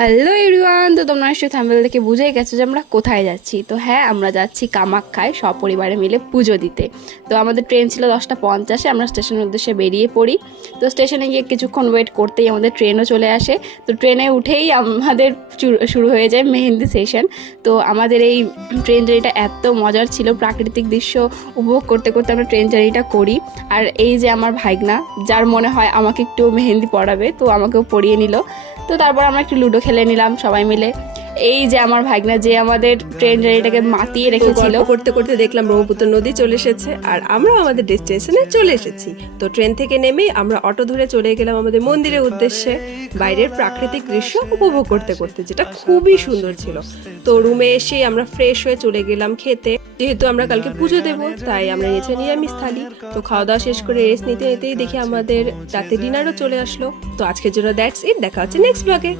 Hello everyone, তো তোমরা নিশ্চয়ই থাম্বনেল দেখে বুঝেই গেছো যে আমরা কোথায় যাচ্ছি। তো হ্যাঁ, আমরা যাচ্ছি কামাখ্যায় সপরিবারে মিলে পুজো দিতে। তো আমাদের ট্রেন ছিল 10টা 50-এ, আমরা স্টেশনের উদ্দেশ্যে বেরিয়ে পড়ি। তো স্টেশনে গিয়ে কিছুক্ষণ ওয়েট করতেই আমাদের ট্রেনও চলে আসে। তো ট্রেনে উঠেই আমাদের শুরু হয়ে যায় মেহেন্দি সেশন। তো আমাদের এই ট্রেন জার্নিটা এত মজার ছিল, প্রাকৃতিক দৃশ্য উপভোগ করতে করতে আমরা ট্রেন জার্নিটা করি। আর এই যে আমার ভাইগনা, যার মনে হয় আমাকে একটু মেহেন্দি পরাবে, তো আমাকেও পরিয়ে নিল। তো তারপর আমরা একটু লুডো খেলে নিলাম সবাই মিলে। এই যে আমার ভাগনা, যে আমাদের ট্রেন জার্নিটাকে মাতিয়ে রেখেছিল। করতে করতে দেখলাম ব্রহ্মপুত্র নদী চলে এসেছে আর আমরা আমাদের ডেস্টিনেশনে চলে এসেছি। তো ট্রেন থেকে নেমে আমরা অটো ধরে চলে গেলাম আমাদের মন্দিরের উদ্দেশ্যে, বাইরের প্রাকৃতিক দৃশ্য উপভোগ করতে করতে, যেটা খুবই সুন্দর ছিল। তো রুমে এসে আমরা ফ্রেশ হয়ে চলে গেলাম খেতে। যেহেতু আমরা কালকে পুজো দেবো, তাই আমরা নিয়েছি নিরামিষ থালি। তো খাওয়া দাওয়া শেষ করে রেস্ট নিতে নিতেই দেখি আমাদের রাতে ডিনারও চলে আসলো। তো আজকের জন্য দ্যাটস ইট, দেখা হচ্ছে নেক্সট ব্লগে।